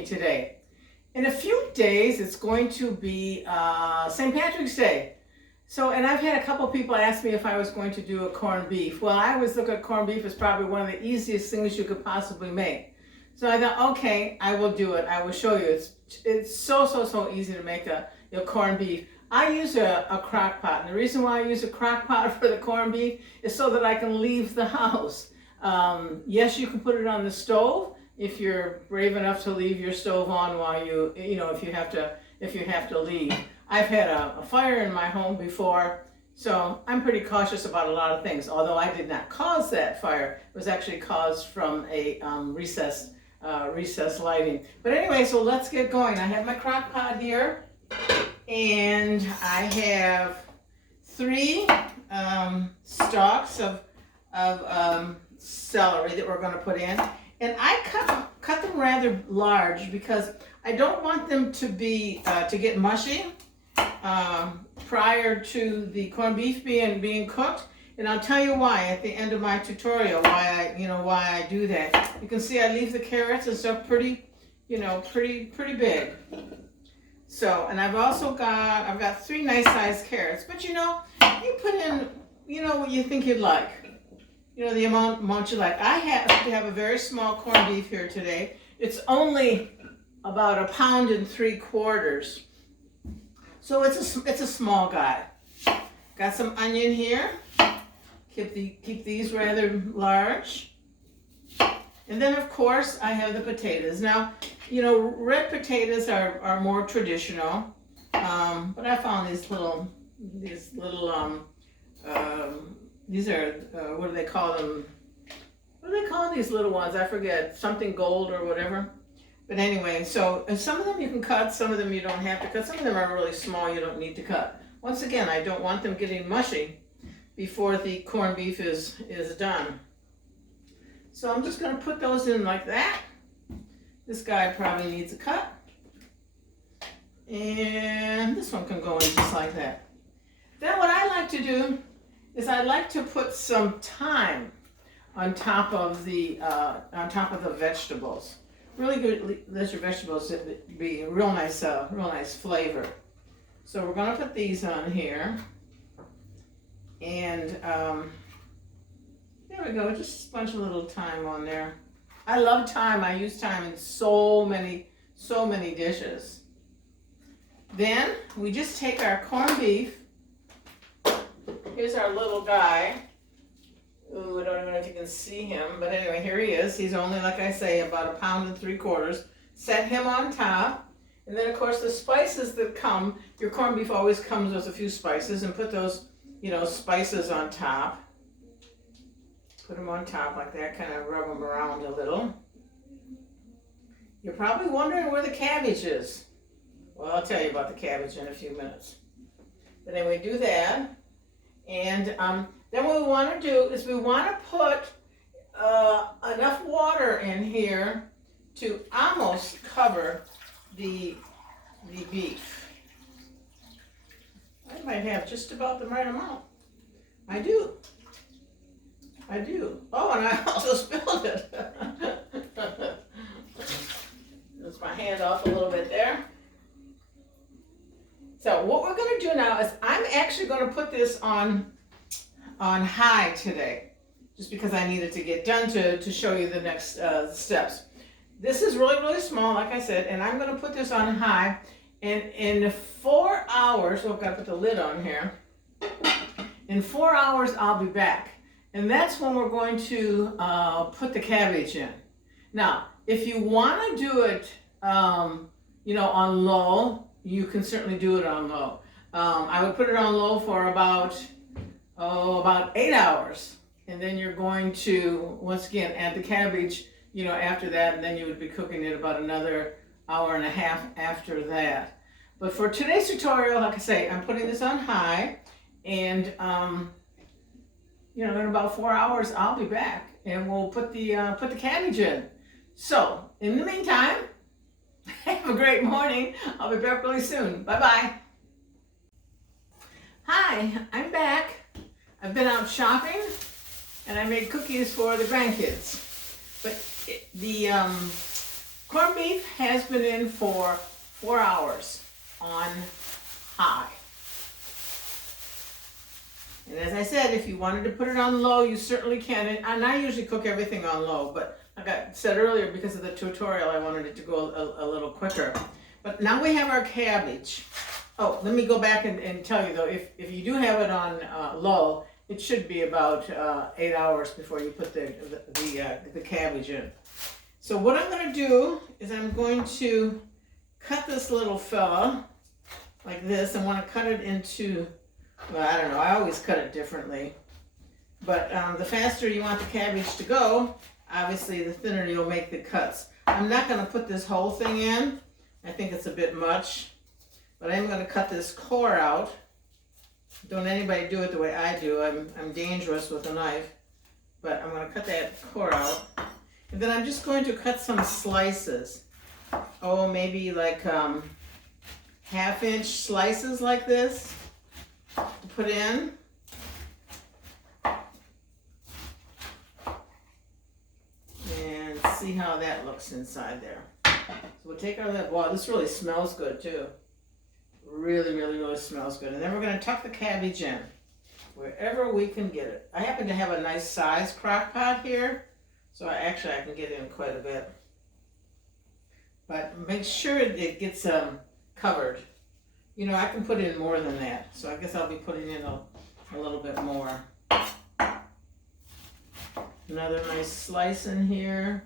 me today. In a few days, it's going to be St. Patrick's Day. So, and I've had a couple people ask me if I was going to do a corned beef. Well, I always look at corned beef as probably one of the easiest things you could possibly make. So I thought, okay, I will do it. I will show you. It's so easy to make a corned beef. I use a crock pot, and the reason why I use a crock pot for the corned beef is so that I can leave the house. Yes, you can put it on the stove if you're brave enough to leave your stove on while if you have to leave. I've had a fire in my home before, so I'm pretty cautious about a lot of things. Although I did not cause that fire, it was actually caused from a recessed lighting. But anyway, so let's get going. I have my crock pot here, and I have 3 stalks of celery that we're going to put in, and I cut them rather large because I don't want them to be to get mushy prior to the corned beef being cooked. And I'll tell you why at the end of my tutorial, why I do that. You can see I leave the carrots and stuff pretty big. So, and I've got 3 nice sized carrots, but you put in what you think you'd like. The amount you like. I happen to have a very small corned beef here today. It's only about 1.75 pounds. So it's a small guy. Got some onion here. Keep these rather large. And then of course I have the potatoes. Now, red potatoes are more traditional. But I found these little these are, what do they call them? What do they call these little ones? I forget, something gold or whatever. But anyway, so some of them you can cut, some of them you don't have to cut. Some of them are really small, you don't need to cut. Once again, I don't want them getting mushy before the corned beef is done. So I'm just going to put those in like that. This guy probably needs a cut. And this one can go in just like that. Then what I like to do is I like to put some thyme on top of the vegetables. Really good. Let your vegetables be real nice flavor. So we're going to put these on here, and there we go. Just a bunch of little thyme on there. I love thyme. I use thyme in so many dishes. Then we just take our corned beef. Here's our little guy. Ooh, I don't even know if you can see him, but anyway, here he is. He's only, like I say, about 1.75 pounds. Set him on top, and then of course the spices that come. Your corned beef always comes with a few spices, and put those, spices on top. Put them on top like that, kind of rub them around a little. You're probably wondering where the cabbage is. Well, I'll tell you about the cabbage in a few minutes. But then we do that. And then what we want to do is we want to put enough water in here to almost cover the beef. I might have just about the right amount. I do. Oh, and I also spilled it. Just my hand off a little bit there. So what we're going to do now is I'm actually going to put this on high today, just because I needed to get done to show you the next steps. This is really small, like I said, and I'm going to put this on high, and in 4 hours, so I've got to put the lid on here. In 4 hours, I'll be back, and that's when we're going to put the cabbage in. Now, if you want to do it, on low, you can certainly do it on low. I would put it on low for about 8 hours. And then you're going to, once again, add the cabbage, after that, and then you would be cooking it about another 1.5 hours after that. But for today's tutorial, like I say, I'm putting this on high, and in about 4 hours, I'll be back, and we'll put the cabbage in. So, in the meantime, have a great morning. I'll be back really soon. Bye-bye. Hi, I'm back. I've been out shopping, and I made cookies for the grandkids. But Corned beef has been in for 4 hours on high. And as I said, if you wanted to put it on low, you certainly can. And I usually cook everything on low, but like I said earlier, because of the tutorial, I wanted it to go a little quicker. But now we have our cabbage. Oh, let me go back and tell you though, if you do have it on low, it should be about 8 hours before you put the cabbage in. So what I'm going to do is I'm going to cut this little fella like this. I want to cut it into, well, I don't know, I always cut it differently. But the faster you want the cabbage to go, obviously the thinner you'll make the cuts. I'm not going to put this whole thing in. I think it's a bit much. But I'm going to cut this core out. Don't anybody do it the way I do. I'm dangerous with a knife. But I'm going to cut that core out. And then I'm just going to cut some slices. Oh, maybe like 1/2-inch slices like this to put in. And see how that looks inside there. So we'll take our lid. Wow, this really smells good too. Really, really, really smells good. And then we're going to tuck the cabbage in wherever we can get it. I happen to have a nice size crock pot here, so I can get in quite a bit. But make sure it gets covered. You know, I can put in more than that, so I guess I'll be putting in a little bit more. Another nice slice in here.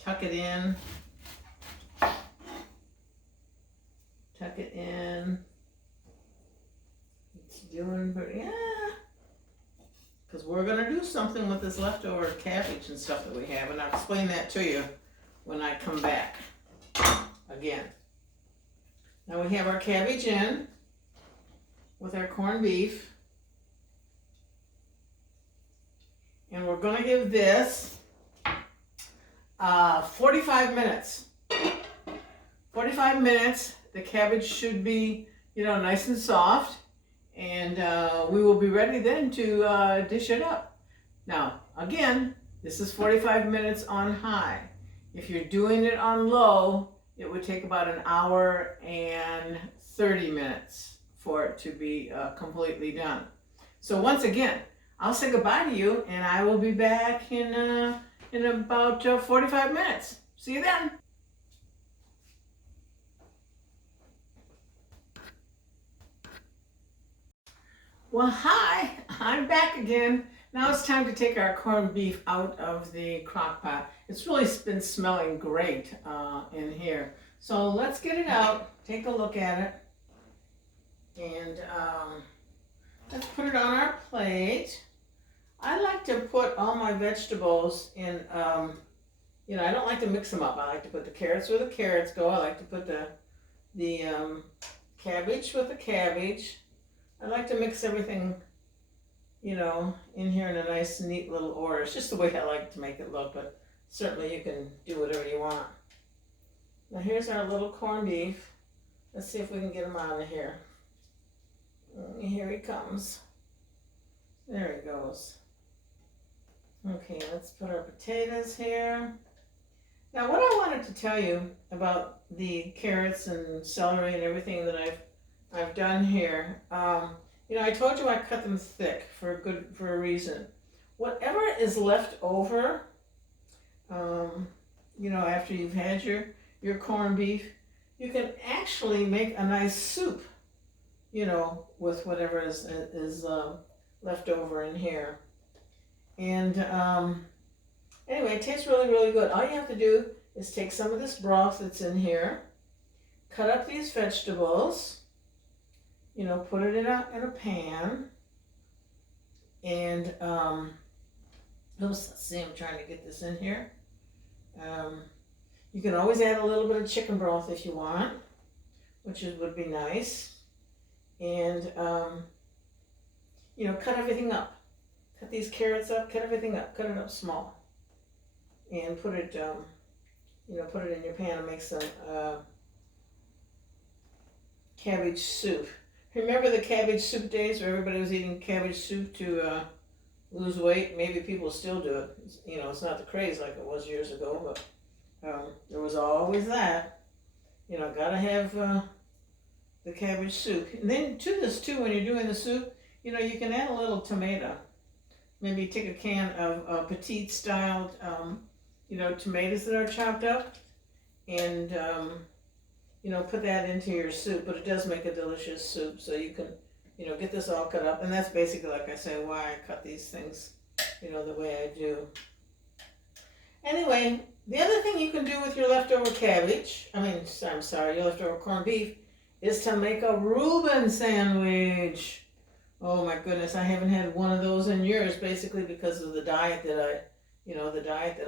Tuck it in. Tuck it in. It's doing pretty, yeah. Because we're going to do something with this leftover cabbage and stuff that we have, and I'll explain that to you when I come back again. Now we have our cabbage in with our corned beef. And we're going to give this 45 minutes. 45 minutes. The cabbage should be, you know, nice and soft. And we will be ready then to dish it up. Now, again, this is 45 minutes on high. If you're doing it on low, it would take about 1 hour and 30 minutes for it to be completely done. So once again, I'll say goodbye to you, and I will be back in about 45 minutes. See you then. Well, hi, I'm back again. Now it's time to take our corned beef out of the crock pot. It's really been smelling great in here. So let's get it out, take a look at it, and let's put it on our plate. I like to put all my vegetables in, you know, I don't like to mix them up. I like to put the carrots where the carrots go. I like to put the cabbage with the cabbage. I like to mix everything, you know, in here in a nice, neat little order. It's just the way I like to make it look, but certainly you can do whatever you want. Now here's our little corned beef. Let's see if we can get him out of here. Here he comes. There he goes. Okay, let's put our potatoes here. Now what I wanted to tell you about the carrots and celery and everything that I've done here, you know, I told you I cut them thick for a reason. Whatever is left over, you know, after you've had your corned beef, you can actually make a nice soup, you know, with whatever is left over in here. And anyway, it tastes really, really good. All you have to do is take some of this broth that's in here, cut up these vegetables, you know, put it in a pan, and let's see, I'm trying to get this in here. You can always add a little bit of chicken broth if you want, which would be nice. And you know, cut everything up. Cut these carrots up, cut everything up, cut it up small. And put it, you know, put it in your pan and make some cabbage soup. Remember the cabbage soup days where everybody was eating cabbage soup to lose weight? Maybe people still do it. You know, it's not the craze like it was years ago, but There was always that. Gotta have the cabbage soup. And then to this too, when you're doing the soup, you can add a little tomato. Maybe take a can of petite styled, tomatoes that are chopped up, and put that into your soup. But it does make a delicious soup, so you can, get this all cut up. And that's basically, like I say, why I cut these things, the way I do. Anyway, the other thing you can do with your leftover cabbage, your leftover corned beef, is to make a Reuben sandwich. Oh my goodness, I haven't had one of those in years, basically because of the diet that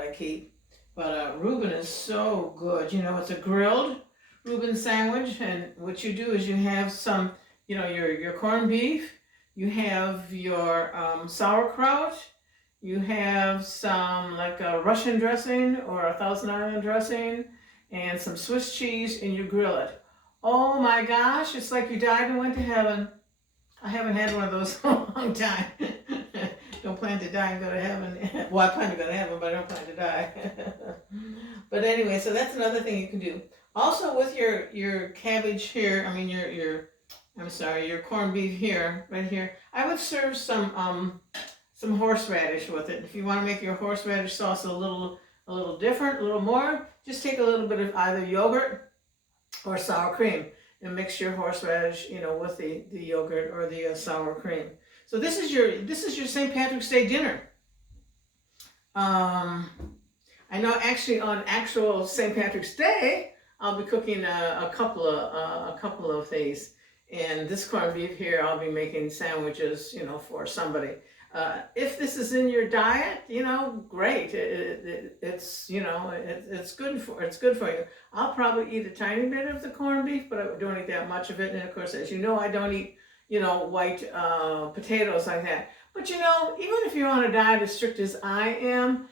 I keep. But Reuben is so good. It's a grilled Reuben sandwich, and what you do is you have some, your corned beef, you have your sauerkraut, you have some like a Russian dressing or a Thousand Island dressing, and some Swiss cheese, and you grill it. Oh my gosh, it's like you died and went to heaven. I haven't had one of those in a long time. Don't plan to die and go to heaven. Well, I plan to go to heaven, but I don't plan to die. But anyway, so that's another thing you can do. Also with your cabbage here, your corned beef here, right here, I would serve some horseradish with it. If you want to make your horseradish sauce a little different, a little more, just take a little bit of either yogurt or sour cream and mix your horseradish, with the yogurt or the sour cream. So this is your St. Patrick's Day dinner. I know actually on actual St. Patrick's Day, I'll be cooking a couple of these. And this corned beef here, I'll be making sandwiches, for somebody. If this is in your diet, great. It's good for you. I'll probably eat a tiny bit of the corned beef, but I don't eat that much of it. And of course, as you know, I don't eat, white potatoes like that. But even if you're on a diet as strict as I am,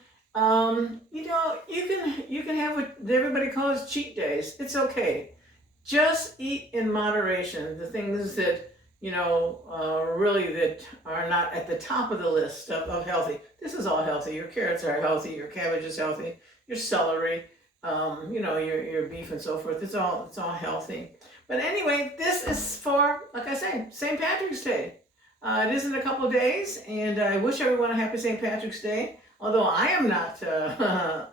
you can have what everybody calls cheat days. It's okay. Just eat in moderation. The things that really that are not at the top of the list of healthy. This is all healthy. Your carrots are healthy. Your cabbage is healthy. Your celery, your beef and so forth. It's all healthy. But anyway, this is for, like I say, St. Patrick's Day. It is in a couple of days, and I wish everyone a happy St. Patrick's Day. Although I am not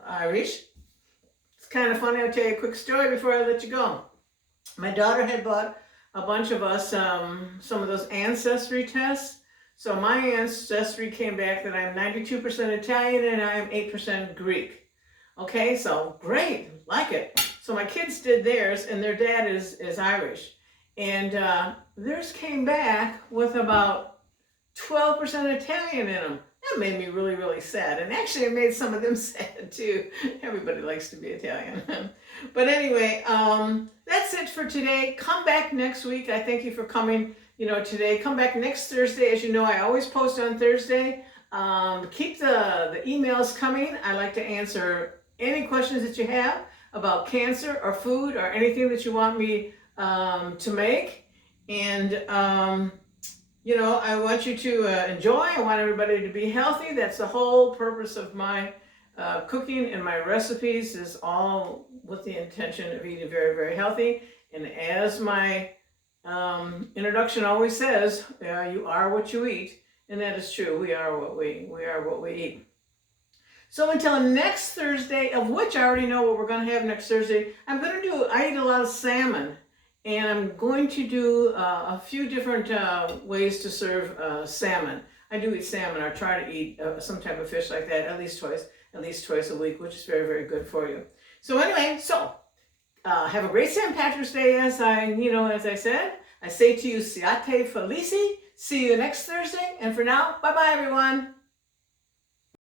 Irish. It's kind of funny. I'll tell you a quick story before I let you go. My daughter had bought a bunch of us some of those ancestry tests. So my ancestry came back that I'm 92% Italian and I am 8% Greek. Okay, so great, like it. So my kids did theirs, and their dad is Irish. And theirs came back with about 12% Italian in them. That made me really, really sad. And actually it made some of them sad too. Everybody likes to be Italian. But anyway, that's it for today. Come back next week. I thank you for coming, today. Come back next Thursday. As you know, I always post on Thursday. Keep the emails coming. I like to answer any questions that you have about cancer or food or anything that you want me to make. And I want you to enjoy. I want everybody to be healthy. That's the whole purpose of my cooking and my recipes, is all with the intention of eating very, very healthy. And as my introduction always says, you are what you eat. And that is true. We are what we eat. So until next Thursday, of which I already know what we're going to have next Thursday, I eat a lot of salmon. And I'm going to do a few different ways to serve salmon. I do eat salmon. I try to eat some type of fish like that at least twice a week, which is very, very good for you. So anyway, have a great St. Patrick's Day, as I said. I say to you, siate felici. See you next Thursday. And for now, bye-bye, everyone.